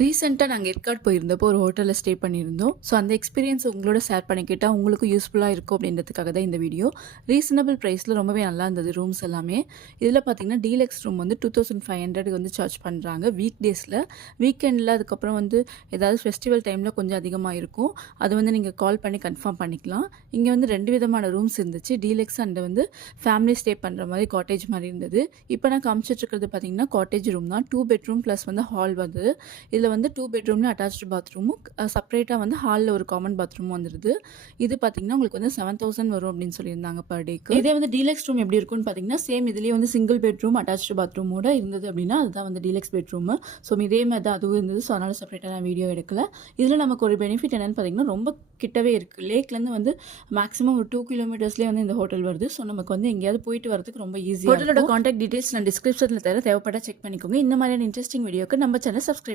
ரீசெண்டாக நாங்கள் ஏற்காடு போயிருந்தப்போ ஒரு ஹோட்டலில் ஸ்டே பண்ணியிருந்தோம். ஸோ அந்த எக்ஸ்பீரியன்ஸ் உங்களோட ஷேர் பண்ணிக்கிட்டால் உங்களுக்கும் யூஸ்ஃபுல்லாக இருக்கும் அப்படின்றதுக்காக தான் இந்த வீடியோ. ரீசனபிள் ப்ரைஸில் ரொம்பவே நல்லா இருந்தது ரூம்ஸ் எல்லாமே. இதில் பார்த்தீங்கன்னா டீலக்ஸ் ரூம் வந்து 2500 வந்து சார்ஜ் பண்ணுறாங்க வீக் டேஸில். வீக்கெண்டில் அதுக்கப்புறம் வந்து ஏதாவது ஃபெஸ்டிவல் டைமில் கொஞ்சம் அதிகமாக இருக்கும். அது வந்து நீங்கள் கால் பண்ணி கன்ஃபார்ம் பண்ணிக்கலாம். இங்கே வந்து 2 விதமான ரூம்ஸ் இருந்துச்சு. டீலக்ஸ் அண்ட் வந்து ஃபேமிலி ஸ்டே பண்ணுற மாதிரி காட்டேஜ் மாதிரி இருந்தது. இப்போ நான் காமிச்சிட்ருக்கிறது பார்த்தீங்கன்னா காட்டேஜ் ரூம் தான். 2 பெட்ரூம் ப்ளஸ் வந்து ஹால் வந்து இதில் வந்து 2 பெட்ரூமில் அட்டாச்டு பாத்ரூமும் செப்பரேட்டாக வந்து ஹாலில் ஒரு காமன் பாத்ரூமும் வந்துடுது. இது பார்த்தீங்கன்னா உங்களுக்கு வந்து 7000 வரும் அப்படின்னு சொல்லியிருந்தாங்க பர் டேக்கு. இதே வந்து டீலக்ஸ் ரூம் எப்படி இருக்கும்னு பார்த்தீங்கன்னா சேம் இதுலேயே வந்து சிங்கிள் பெட்ரூம் அட்டாச்டு பாத்ரூமோட இருந்தது அப்படின்னா அதுதான் வந்து டீலக்ஸ் பெட்ரூம். ஸோ இதே மாதிரி தான் அதுவும் இருந்தது. ஸோ அதனால் செப்பரேட்டாக நான் வீடியோ எடுக்கல. இதில் நமக்கு ஒரு பெனிஃபிட் என்னென்னு பார்த்தீங்கன்னா ரொம்ப கிட்டவே இருக்குது. லேக்லேருந்து வந்து மேக்ஸிமம் ஒரு 2 கிலோமீட்டர்ஸ்லேயே வந்து இந்த ஹோட்டல் வருது. ஸோ நமக்கு வந்து எங்கேயாவது போயிட்டு வரதுக்கு ரொம்ப ஈஸியாக. ஹோட்டலோட கான்டாக்ட் டீட்டெயில்ஸ் நான் டிஸ்கிரிப்ஷனில் தர தேவைப்பட்ட செக் பண்ணிக்கோங்க. இந்த மாதிரியான இன்ட்ரெஸ்டிங் வீடியோக்கு நம்ம சேனல் சப்ஸ்கிரைப்